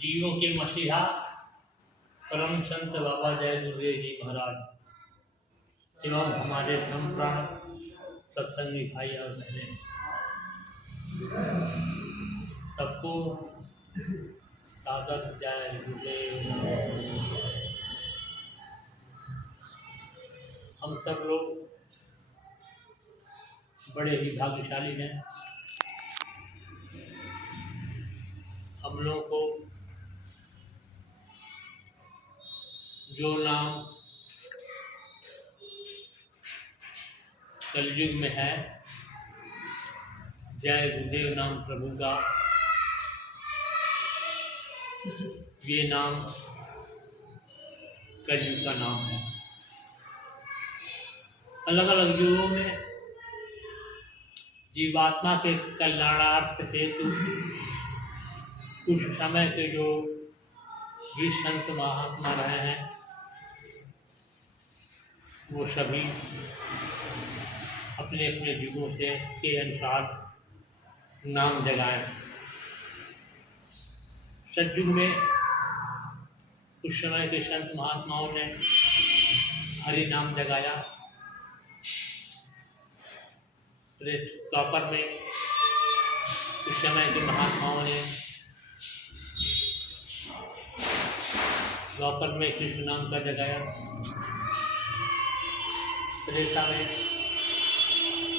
जीवों के मसीहा परम संत बाबा जय गुरुदेव जी महाराज एवं हमारे धर्म प्राण सत्संगी भाई और बहनें सबको सादर जय गुरुदेव। हम सब लोग बड़े ही भाग्यशाली हैं। हम लोगों को जो नाम कलयुग में है, जय गुरुदेव नाम प्रभु का, ये नाम कलयुग का नाम है। अलग अलग युगों में जीवात्मा के कल्याणार्थ हेतु कुछ समय के जो भी संत महात्मा रहे हैं वो सभी अपने अपने युगों से के अनुसार नाम जगाए। सतयुग में कुछ समय के संत महात्माओं ने हरि नाम जगाया। द्वापर में कुछ समय के महात्माओं ने द्वापर में कृष्ण नाम का जगाया। त्रेता में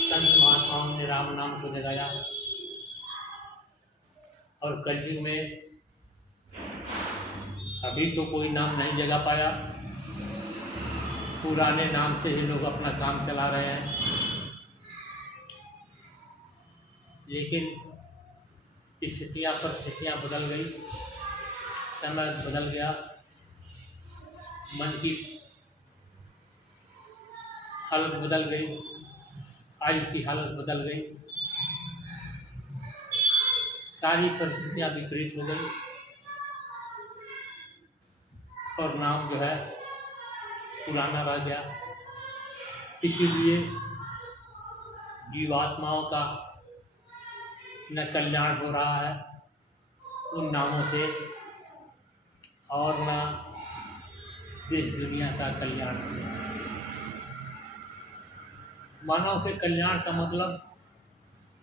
संत महात्माओं ने राम नाम को जगाया। और कलयुग में अभी तो कोई नाम नहीं जगा पाया, पुराने नाम से ही लोग अपना काम चला रहे हैं। लेकिन स्थितियाँ परिस्थितियाँ बदल गई, समय बदल गया, मन की हालत बदल गई, आयु की हालत बदल गई, सारी परिस्थितियाँ विपरीत हो गई और नाम जो है पुराना रह गया। इसीलिए जीवात्माओं का न कल्याण हो रहा है उन नामों से और न देश दुनिया का कल्याण हो रहा है। मानव के कल्याण का मतलब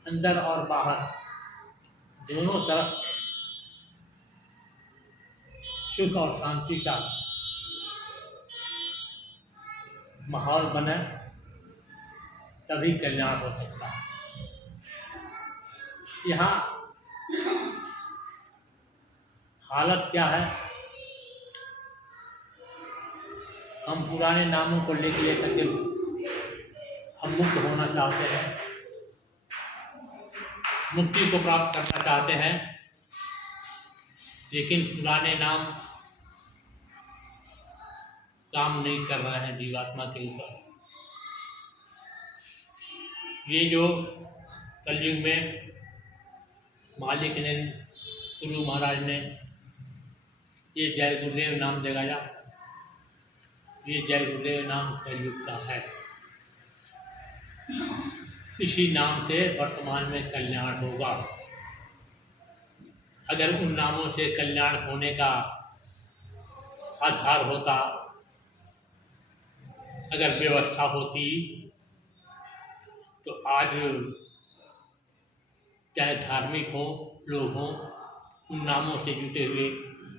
अंदर और बाहर दोनों तरफ सुख और शांति का माहौल बने, तभी कल्याण हो सकता है। यहाँ हालत क्या है, हम पुराने नामों को लेकर के हम मुक्त होना चाहते हैं, मुक्ति को प्राप्त करना चाहते हैं, लेकिन पुराने नाम काम नहीं कर रहे हैं जीवात्मा के ऊपर। ये जो कलयुग में मालिक ने, गुरु महाराज ने ये जय गुरुदेव नाम जगाया, ये जय गुरुदेव नाम कलयुग का है। इसी नाम से वर्तमान में कल्याण होगा। अगर उन नामों से कल्याण होने का आधार होता, अगर व्यवस्था होती, तो आज चाहे धार्मिक हो लोग हों, उन नामों से जुटे हुए,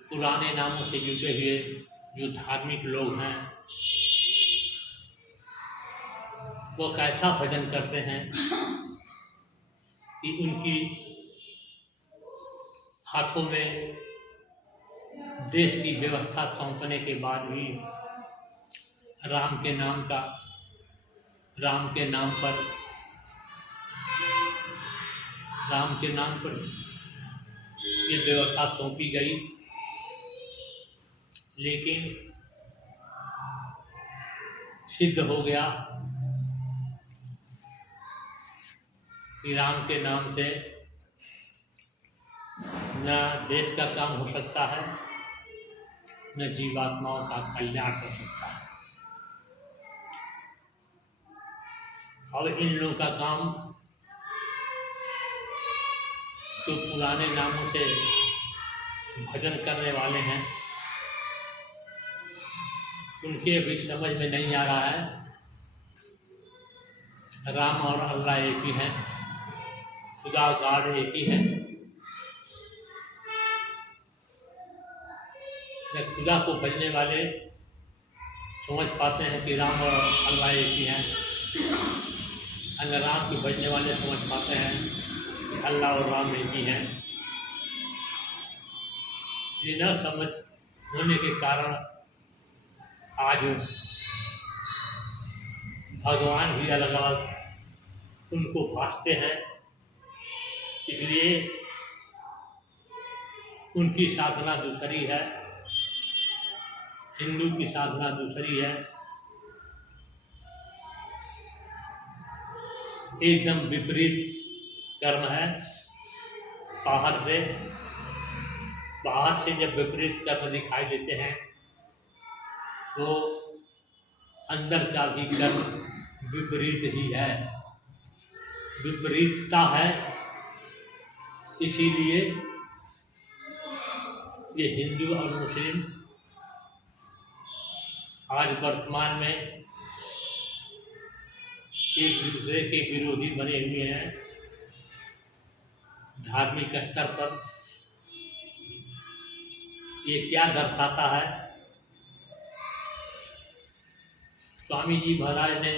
पुराने नामों से जुटे हुए जो धार्मिक लोग हैं वो कैसा भजन करते हैं कि उनकी हाथों में देश की व्यवस्था सौंपने के बाद भी राम के नाम पर ये व्यवस्था सौंपी गई, लेकिन सिद्ध हो गया कि राम के नाम से न देश का काम हो सकता है, न जीवात्माओं का कल्याण हो सकता है। और इन लोगों का काम जो पुराने नामों से भजन करने वाले हैं उनके अभी समझ में नहीं आ रहा है राम और अल्लाह एक ही हैं, खुदा गॉड एक ही है। खुदा को भजने वाले समझ पाते हैं कि राम और अल्लाह एक ही हैं, अन्य राम को भजने वाले समझ पाते हैं कि अल्लाह और राम एक ही हैं। ये न समझ होने के कारण आज भगवान भी अलग अलग उनको भासते हैं, इसलिए उनकी साधना दूसरी है, हिंदू की साधना दूसरी है। एकदम विपरीत कर्म है। बाहर से जब विपरीत कर्म दिखाई देते हैं तो अंदर का भी कर्म विपरीत ही है, विपरीतता है। इसीलिए ये हिंदू और मुस्लिम आज वर्तमान में एक दूसरे के विरोधी बने हुए हैं। धार्मिक स्तर पर ये क्या दर्शाता है? स्वामी जी महाराज ने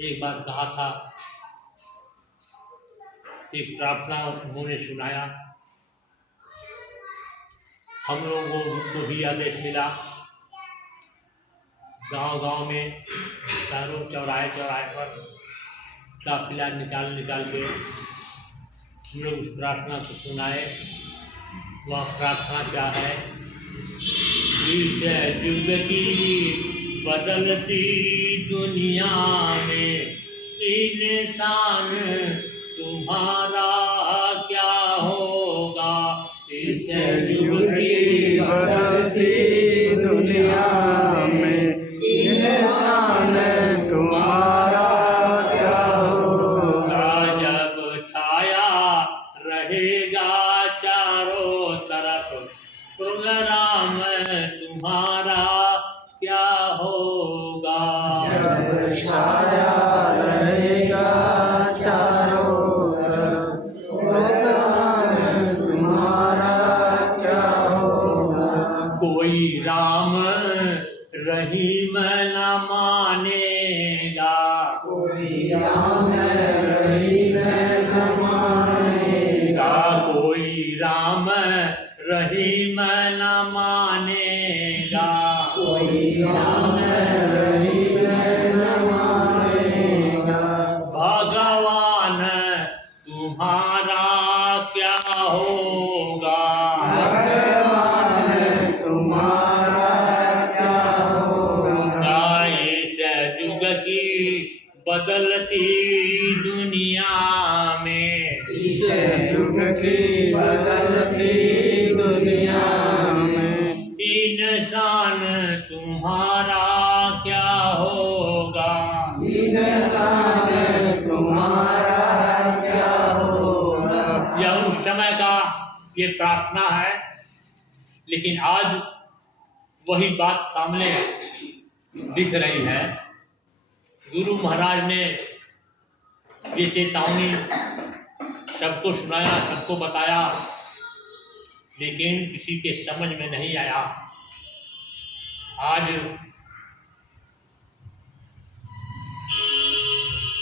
एक बार कहा था, एक प्रार्थना उन्होंने सुनाया, हम लोगों को भी आदेश मिला गांव-गांव में चारों चौराहे पर काफिला निकाल के हम लोग उस प्रार्थना को सुनाए। वह प्रार्थना क्या है? इस युग की बदलती दुनिया में इंसान तुम्हारा क्या होगा? इस युग की बदलती दुनिया में इंसान तुम्हारा क्या होगा? जब छाया रहेगा चारों तरफ प्रोग्राम तुम्हारा क्या होगा? जब छाया रहेगा चारों तरफ प्रोग्राम तुम्हारा क्या होगा? कोई राम रहीम न मानेगा, कोई राम रहीम न मानेगा, कोई राम रहीम न मानेगा, कोई राम रहीम न मानेगा। भगवान तुम्हारा क्या होगा? भगवान तुम्हारा क्या होगा? इस युग की बदलती दुनिया में, इस युग की बदलती दुनिया में इंसान तुम्हारा क्या होगा? इंसान तुम्हारा क्या होगा? यह उस समय का ये प्रार्थना है, लेकिन आज वही बात सामने दिख रही है। गुरु महाराज ने ये चेतावनी सबको सुनाया, सबको बताया, लेकिन किसी के समझ में नहीं आया। आज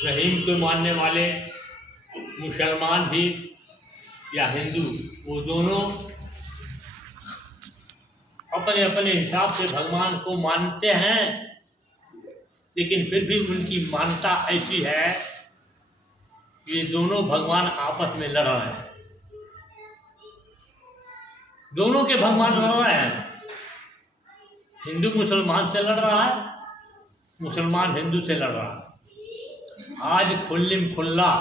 रहीम को मानने वाले मुसलमान भी या हिंदू, वो दोनों अपने अपने हिसाब से भगवान को मानते हैं, लेकिन फिर भी उनकी मान्यता ऐसी है कि ये दोनों भगवान आपस में लड़ रहे हैं। दोनों के भगवान लड़ रहे हैं। हिंदू मुसलमान से लड़ रहा है, मुसलमान हिंदू से लड़ रहा है। आज खुल्लिम खुल्ला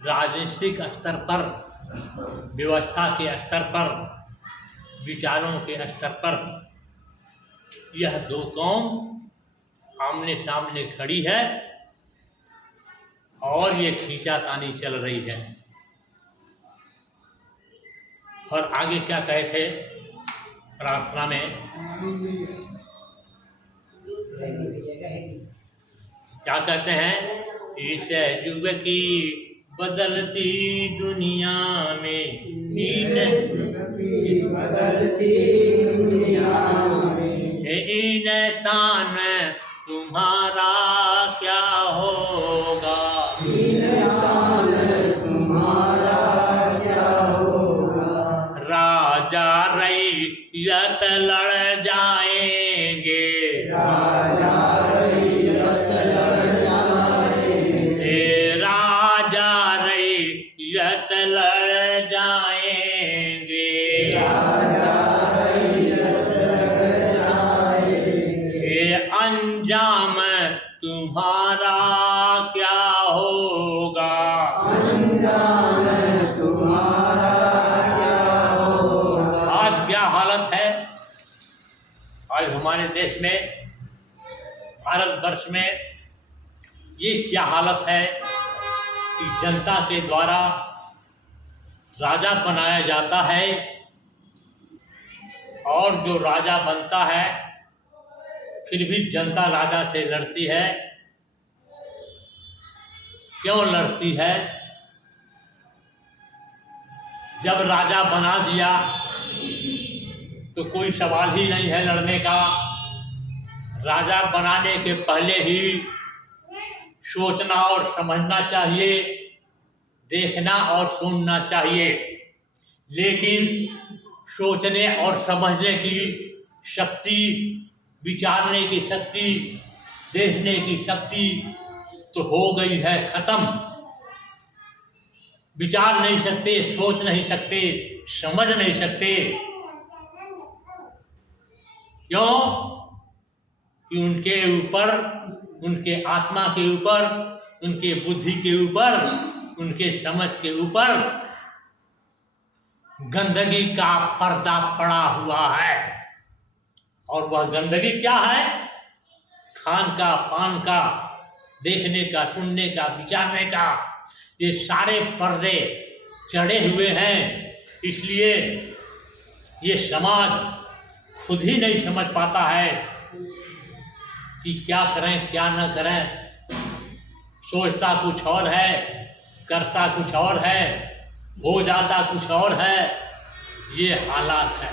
राजनीतिक स्तर पर, व्यवस्था के स्तर पर, विचारों के स्तर पर यह दो कौम आमने सामने खड़ी है और ये खींचातानी चल रही है। और आगे क्या कहे थे प्रार्थना में? क्या कहते हैं? इस युग की बदलती दुनिया में बदलती दुनिया में इंसान तुम्हारा क्या होगा? इंसान तुम्हारा क्या होगा? राजा रैयत लड़ जाएंगे, राजा रैयत लड़ जाएंगे, राजा रैयत लड़ जाएंगे, राजा रैयत लड़ जाएंगे, अंजाम तुम्हारा क्या होगा? अंजाम तुम्हारा क्या होगा? आज क्या हालत है? आज हमारे देश में, भारतवर्ष में ये क्या हालत है कि जनता के द्वारा राजा बनाया जाता है और जो राजा बनता है फिर भी जनता राजा से लड़ती है। क्यों लड़ती है? जब राजा बना दिया तो कोई सवाल ही नहीं है लड़ने का। राजा बनाने के पहले ही सोचना और समझना चाहिए, देखना और सुनना चाहिए, लेकिन सोचने और समझने की शक्ति, विचारने की शक्ति, देखने की शक्ति तो हो गई है खत्म। विचार नहीं सकते, सोच नहीं सकते, समझ नहीं सकते। क्यों? कि उनके ऊपर, उनके आत्मा के ऊपर, उनके बुद्धि के ऊपर, उनके समझ के ऊपर गंदगी का पर्दा पड़ा हुआ है। और वह गंदगी क्या है? खान का, पान का, देखने का, सुनने का, विचारने का, ये सारे पर्दे चढ़े हुए हैं। इसलिए ये समाज खुद ही नहीं समझ पाता है कि क्या करें क्या न करें। सोचता कुछ और है, करता कुछ और है, हो जाता कुछ और है। ये हालात है।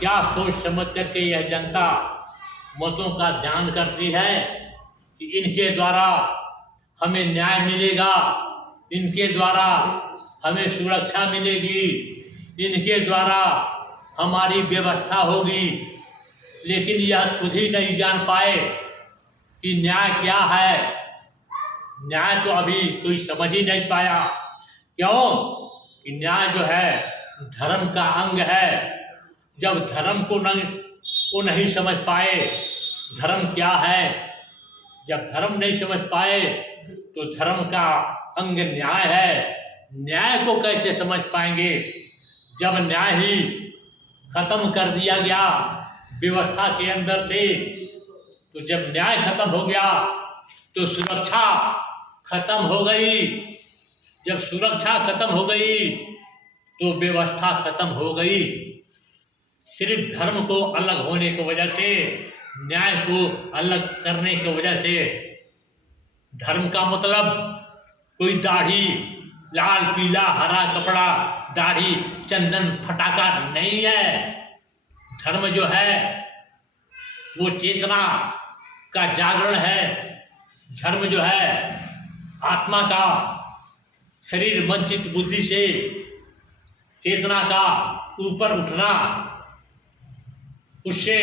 क्या सोच समझ करके यह जनता मतों का ध्यान करती है कि इनके द्वारा हमें न्याय मिलेगा, इनके द्वारा हमें सुरक्षा मिलेगी, इनके द्वारा हमारी व्यवस्था होगी। लेकिन यह खुद ही नहीं जान पाए कि न्याय क्या है। न्याय तो अभी कोई समझ ही नहीं पाया। क्यों? कि न्याय जो है धर्म का अंग है। जब धर्म को नहीं समझ पाए, धर्म क्या है, जब धर्म नहीं समझ पाए तो धर्म का अंग न्याय है। न्याय को कैसे समझ पाएंगे जब न्याय ही खत्म कर दिया गया व्यवस्था के अंदर से। तो जब न्याय खत्म हो गया तो सुरक्षा खत्म हो गई। जब सुरक्षा खत्म हो गई तो व्यवस्था खत्म हो गई। सिर्फ धर्म को अलग होने की वजह से, न्याय को अलग करने की वजह से, धर्म का मतलब कोई दाढ़ी, लाल पीला हरा कपड़ा, दाढ़ी, चंदन, फटाका नहीं है। धर्म जो है वो चेतना का जागरण है। धर्म जो है आत्मा का, शरीर मन चित्त बुद्धि से चेतना का ऊपर उठना, उससे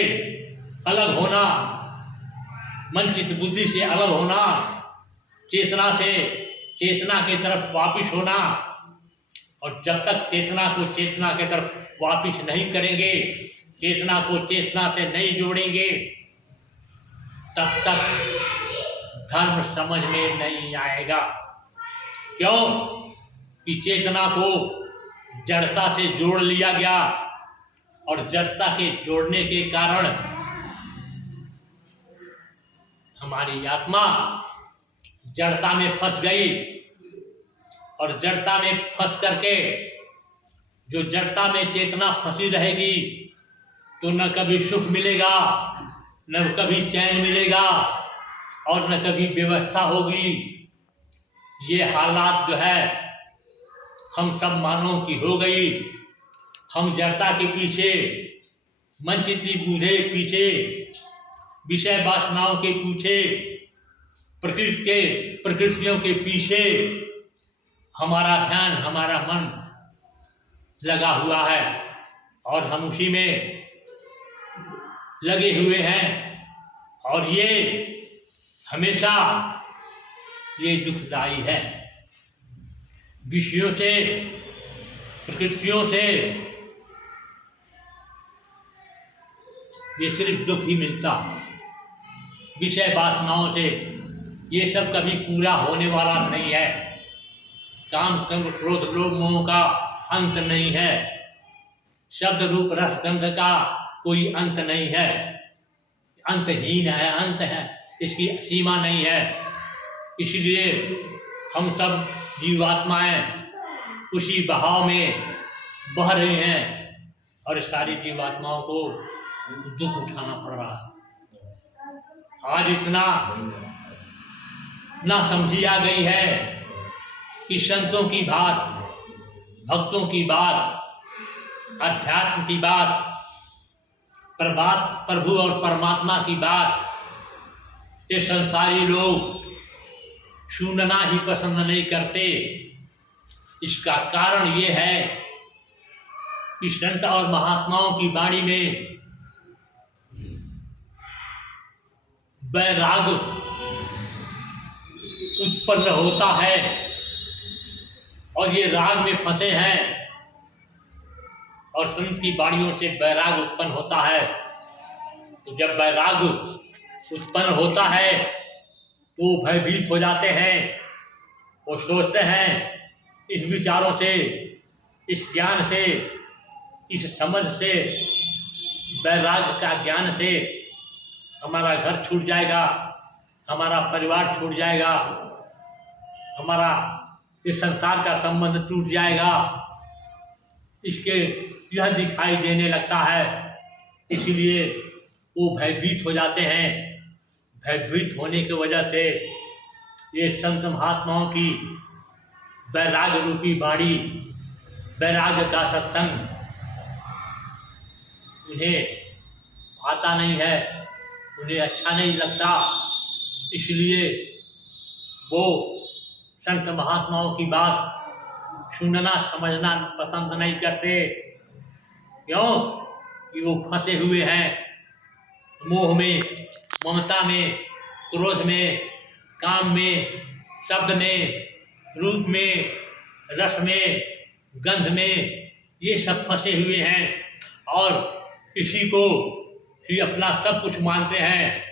अलग होना, मन चित्त बुद्धि से अलग होना, चेतना से चेतना की तरफ वापिस होना। और जब तक चेतना को चेतना की तरफ वापिस नहीं करेंगे, चेतना को चेतना से नहीं जोड़ेंगे, तब तक धर्म समझ में नहीं आएगा। क्यों? कि चेतना को जड़ता से जोड़ लिया गया और जड़ता के जोड़ने के कारण हमारी आत्मा जड़ता में फंस गई। और जड़ता में फंस करके जो जड़ता में चेतना फंसी रहेगी तो न कभी सुख मिलेगा, न कभी चैन मिलेगा और न कभी व्यवस्था होगी। ये हालात जो है हम सब मानवों की हो गई। हम जड़ता के पीछे, मंचिती बूढ़े पीछे, विषय वासनाओं के पीछे, प्रकृतियों के पीछे हमारा ध्यान, हमारा मन लगा हुआ है और हम उसी में लगे हुए हैं। और ये हमेशा ये दुखदाई है। विषयों से, प्रकृतियों से ये सिर्फ दुख ही मिलता। विषय वासनाओं से ये सब कभी पूरा होने वाला नहीं है। काम, क्रोध, लोभ, मोह का अंत नहीं है। शब्द, रूप, रस, गंध का कोई अंत नहीं है। अंतहीन है, अंत है, इसकी सीमा नहीं है। इसलिए हम सब जीवात्माएं उसी बहाव में बह रही हैं और सारी जीवात्माओं को दुख उठाना पड़ रहा है। आज इतना ना समझी आ गई है कि संतों की बात, भक्तों की बात, अध्यात्म की बात, प्रभु और परमात्मा की बात ये संसारी लोग सुनना ही पसंद नहीं करते। इसका कारण ये है कि संत और महात्माओं की वाणी में वैराग उत्पन्न होता है और ये राग में फंसे हैं और संत की वाणियों से वैराग उत्पन्न होता है। तो जब वैराग उत्पन्न होता है तो भयभीत हो जाते हैं। वो सोचते हैं इस विचारों से, इस ज्ञान से, इस समझ से, वैराग का ज्ञान से हमारा घर छूट जाएगा, हमारा परिवार छूट जाएगा, हमारा इस संसार का संबंध टूट जाएगा। इसके यह दिखाई देने लगता है। इसलिए वो भयभीत हो जाते हैं। भयभीत होने की वजह से ये संत महात्माओं की वैराग रूपी वाणी, वैराग का सत्संग उन्हें आता नहीं है, उन्हें अच्छा नहीं लगता। इसलिए वो संत महात्माओं की बात सुनना, समझना पसंद नहीं करते। क्यों? कि वो फंसे हुए हैं मोह में, ममता में, क्रोध में, काम में, शब्द में, रूप में, रस में, गंध में, ये सब फंसे हुए हैं और इसी को ही अपना सब कुछ मानते हैं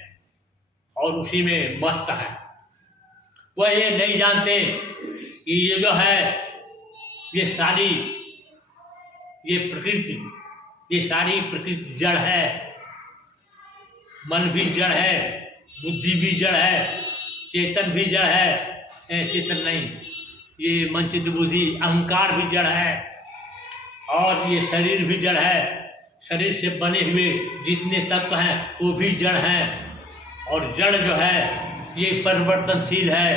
और उसी में मस्त है। वह ये नहीं जानते कि ये जो है ये सारी प्रकृति जड़ है। मन भी जड़ है, बुद्धि भी जड़ है, चेतन भी जड़ है। चेतन नहीं, ये मन, चित्त, बुद्धि, अहंकार भी जड़ है और ये शरीर भी जड़ है। शरीर से बने हुए जितने तत्व हैं वो भी जड़ हैं और जड़ जो है ये परिवर्तनशील है,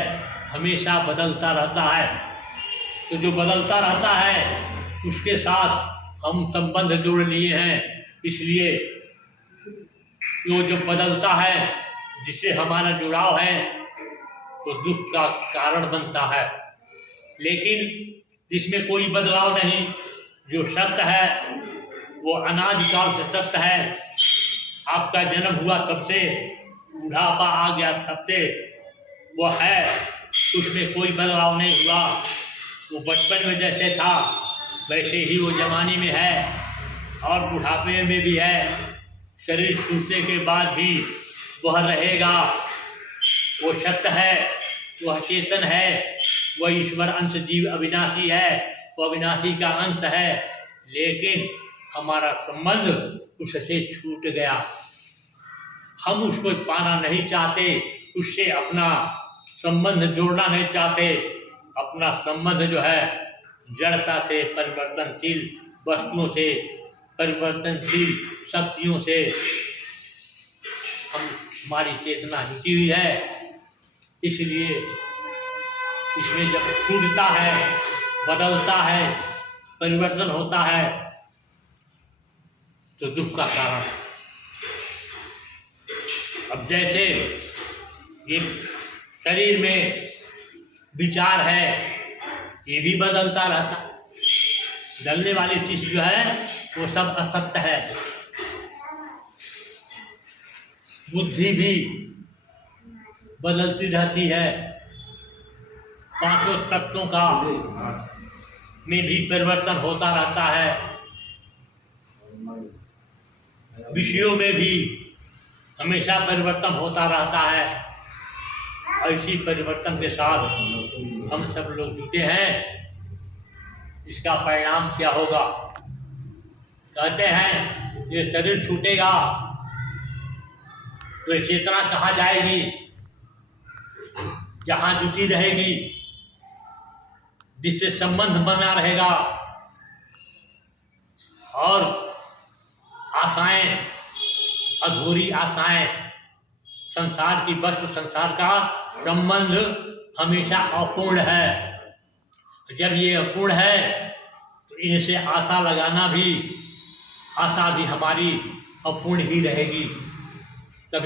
हमेशा बदलता रहता है। तो जो बदलता रहता है उसके साथ हम संबंध जोड़ लिए हैं। इसलिए वो जो बदलता है, जिससे हमारा जुड़ाव है, तो दुख का कारण बनता है। लेकिन जिसमें कोई बदलाव नहीं, जो सत्य है वो अनादि काल से सत्य है। आपका जन्म हुआ तब से, बुढ़ापा आ गया तब से वो है, उसमें कोई बदलाव नहीं हुआ। वो बचपन में जैसे था वैसे ही वो जवानी में है और बुढ़ापे में भी है। शरीर छूटने के बाद भी वह रहेगा। वो सत्य है, वह चेतन है, वह ईश्वर अंश जीव अविनाशी है, वो अविनाशी का अंश है। लेकिन हमारा संबंध उससे छूट गया। हम उसको पाना नहीं चाहते, उससे अपना संबंध जोड़ना नहीं चाहते। अपना संबंध जो है जड़ता से, परिवर्तनशील वस्तुओं से, परिवर्तनशील शक्तियों से हमारी चेतना जुटी हुई है। इसलिए इसमें जब छूटता है, बदलता है, परिवर्तन होता है तो दुख का कारण। अब जैसे एक शरीर में विचार है, ये भी बदलता रहता। जलने वाली चीज जो है वो सब असत्य है। बुद्धि भी बदलती रहती है। पांचों तत्वों का में भी परिवर्तन होता रहता है। विषयों में भी हमेशा परिवर्तन होता रहता है। और इसी परिवर्तन के साथ हम सब लोग जुटे हैं। इसका परिणाम क्या होगा? कहते हैं ये शरीर छूटेगा तो ये चेतना कहाँ जाएगी? जहाँ जुटी रहेगी, जिससे संबंध बना रहेगा। और आशाएं, अधूरी आशाएं, संसार की वस्तु, संसार का संबंध हमेशा अपूर्ण है। जब ये अपूर्ण है तो इनसे आशा लगाना भी, आशा भी हमारी अपूर्ण ही रहेगी।